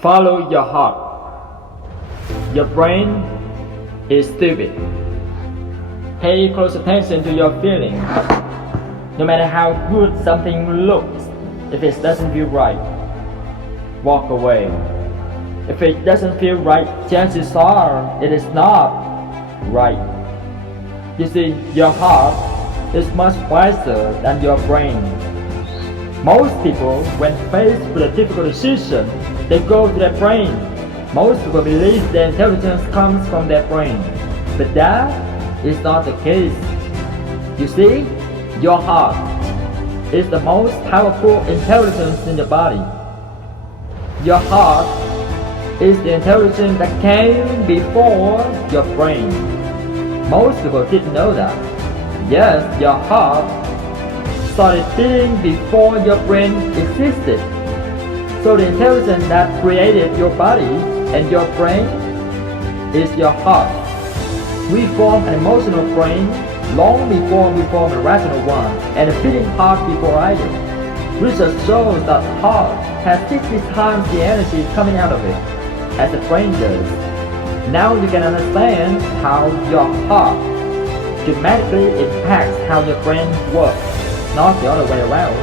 Follow your heart. Your brain is stupid. Pay close attention to your feelings. No matter how good something looks, if it doesn't feel right, walk away. If it doesn't feel right, chances are it is not right. You see, your heart is much wiser than your brain. Most people, when faced with a difficult decision, they go to their brain. Most people believe their intelligence comes from their brain, but that is not the case. You see, your heart is the most powerful intelligence in the body. Your heart is the intelligence that came before your brain. Most people didn't know that. Yes, your heart started beating before your brain existed. So the intelligence that created your body and your brain is your heart. We form an emotional brain long before we form a rational one, and a beating heart before either. Research shows that the heart has 60 times the energy coming out of it as the brain does. Now you can understand how your heart dramatically impacts how your brain works, not the other way around.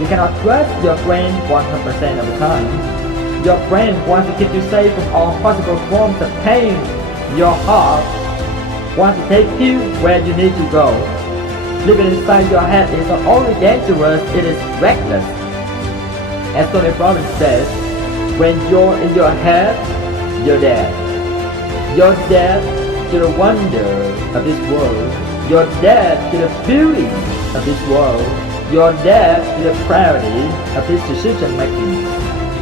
You cannot trust your brain 100% of the time. Your brain wants to keep you safe from all possible forms of pain. Your heart wants to take you where you need to go. Living inside your head is not only dangerous, it is reckless. As Tony Robbins says, when you're in your head, you're dead. You're dead to the wonder of this world. You're dead to the beauty of this world. You're dead to the clarity of this decision making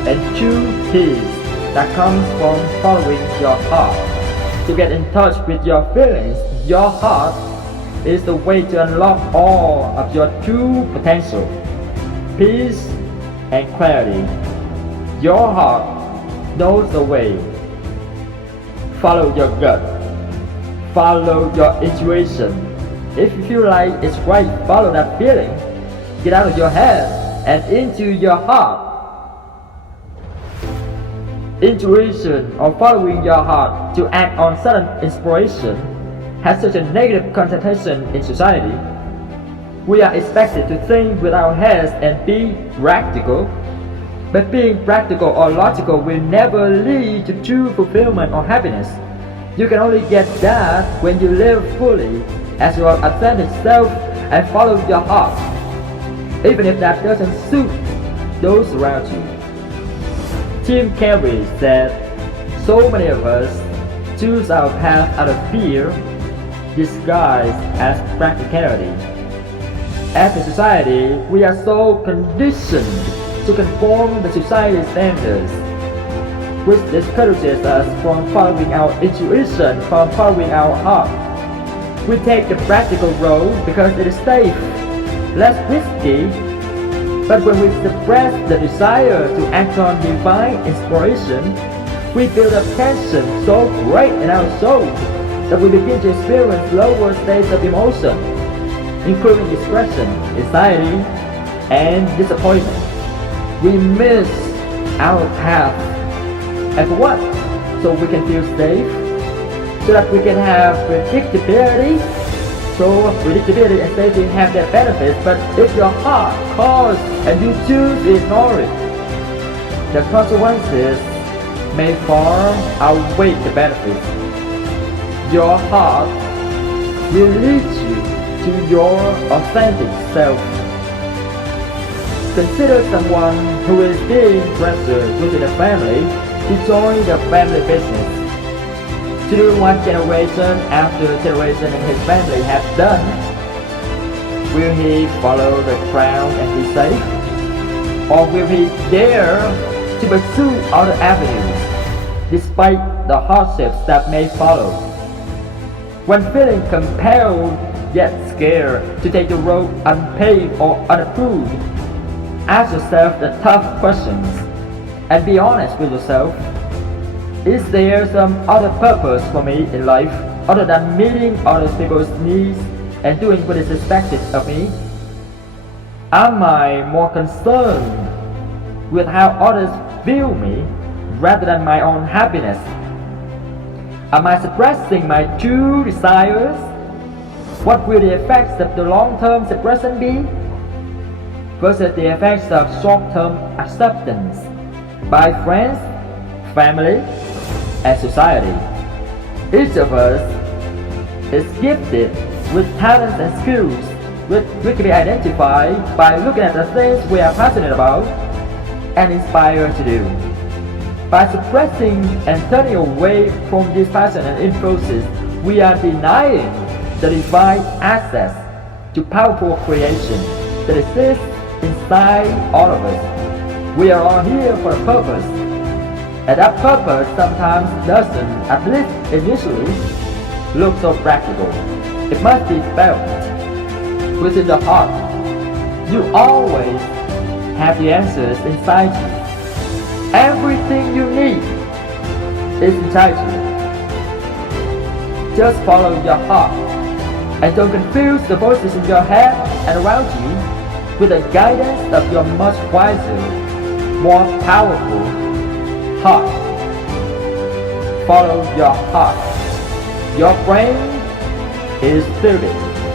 and true peace that comes from following your heart. To get in touch with your feelings, your heart is the way to unlock all of your true potential, peace and clarity. Your heart knows the way. Follow your gut. Follow your intuition. If you feel like it's right, follow that feeling. Get out of your head and into your heart. Intuition, or following your heart to act on sudden inspiration, has such a negative connotation in society. We are expected to think with our heads and be practical, but being practical or logical will never lead to true fulfillment or happiness. You can only get that when you live fully as your authentic self and follow your heart, even if that doesn't suit those around you. Tim Carey said, so many of us choose our path out of fear, disguised as practicality. As a society, we are so conditioned to conform to society's standards, which discourages us from following our intuition, from following our heart. We take the practical road because it is safe, less risky, but when we suppress the desire to act on divine inspiration, we build up tension so great in our soul that we begin to experience lower states of emotion, including depression, anxiety, and disappointment. We miss our path. And for what? So we can feel safe, so that we can have predictability. So predictability and safety have their benefits, but if your heart calls and you choose to ignore it, the consequences may far outweigh the benefits. Your heart will lead you to your authentic self. Consider someone who is being pressured within a family to join the family business, to do what generation after generation in his family have done. Will he follow the crowd and be safe? Or will he dare to pursue other avenues, despite the hardships that may follow? When feeling compelled yet scared to take the road unpaved or unapproved, ask yourself the tough questions and be honest with yourself. Is there some other purpose for me in life other than meeting other people's needs and doing what is expected of me? Am I more concerned with how others view me rather than my own happiness? Am I suppressing my true desires? What will the effects of the long-term suppression be versus the effects of short-term acceptance by friends, family, and society? Each of us is gifted with talents and skills which we can be identified by looking at the things we are passionate about and inspired to do. By suppressing and turning away from these passions and impulses, we are denying the divine access to powerful creation that exists inside all of us. We are all here for a purpose, and that purpose sometimes doesn't, at least initially, look so practical. It must be felt within the heart. You always have the answers inside you. Everything you need is inside you. Just follow your heart and don't confuse the voices in your head and around you with the guidance of your much wiser, more powerful heart. Follow your heart. Your brain is spirit.